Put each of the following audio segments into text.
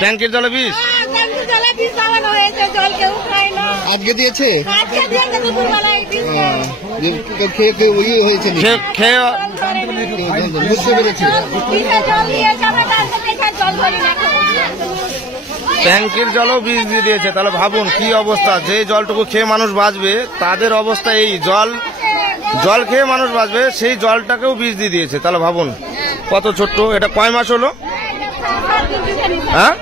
ট্যাঙ্কির জলে বিষ আজকে দিয়েছে খেয়ে বুঝতে পেরেছি। ট্যাঙ্কির জলও বিষ দিয়ে দিয়েছে। তাহলে ভাবুন কি অবস্থা, যে জলটুকু খেয়ে মানুষ বাঁচবে তাদের অবস্থা এই। জল খেয়ে মানুষ বাঁচবে, সেই জলটাকেও বিষ দিয়ে দিয়েছে। তাহলে ভাবুন কত ছোট্ট। এটা কয় মাস হলো? হ্যাঁ,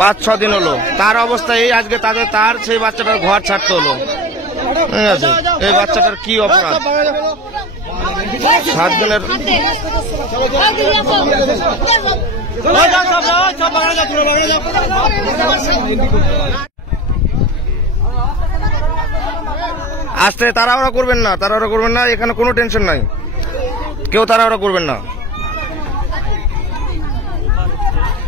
5-6 দিন হলো। তার অবস্থা এই। আজকে তার সেই বাচ্চাটার ঘর ছাড়তে হলো। ঠিক আছে, এই বাচ্চাটার কি অপরাধ? 7 দিনের। আস্তে, তাড়াহুড়া করবেন না, তাড়াহুড়া করবেন না। এখানে কোনো টেনশন নাই, কেউ তাড়াহুড়া করবেন না।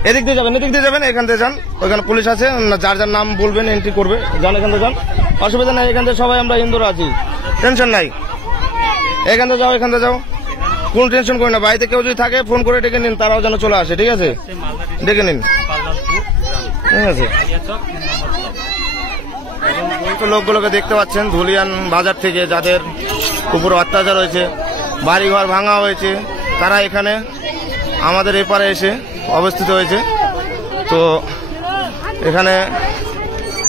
এদিক দিয়ে যাবেন, এদিক দিয়ে যাবেন, এখান থেকে যান। ওইখানে পুলিশ আছে, যার যার নাম বলবেন এন্ট্রি করবে। যান, এখান থেকে যান, অসুবিধা নাই। এখান থেকে সবাই আমরা হিন্দুরা আছি, টেনশন নাই। এখান থেকে যাও, এখান থেকে যাও, কোন টেনশন করি না। বাড়িতে কেউ যদি থাকে ফোন করে ডেকে নিন, তারাও যেন চলে আসে। ঠিক আছে, ডেকে নিন। ঠিক আছে, লোকগুলোকে দেখতে পাচ্ছেন ধুলিয়ান বাজার থেকে, যাদের উপর অত্যাচার হয়েছে, বাড়িঘর ভাঙা হয়েছে, তারা এখানে আমাদের এপারে এসে অবস্থিত হয়েছে। তো এখানে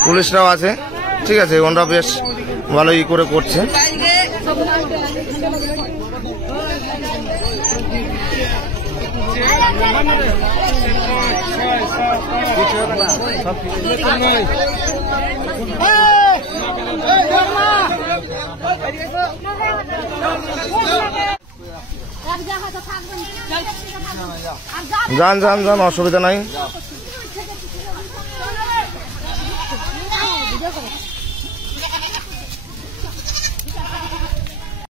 পুলিশরাও আছে। ঠিক আছে, ওনারা বেশ ভালোই করে করছে। যান যান যান, অসুবিধা নাই।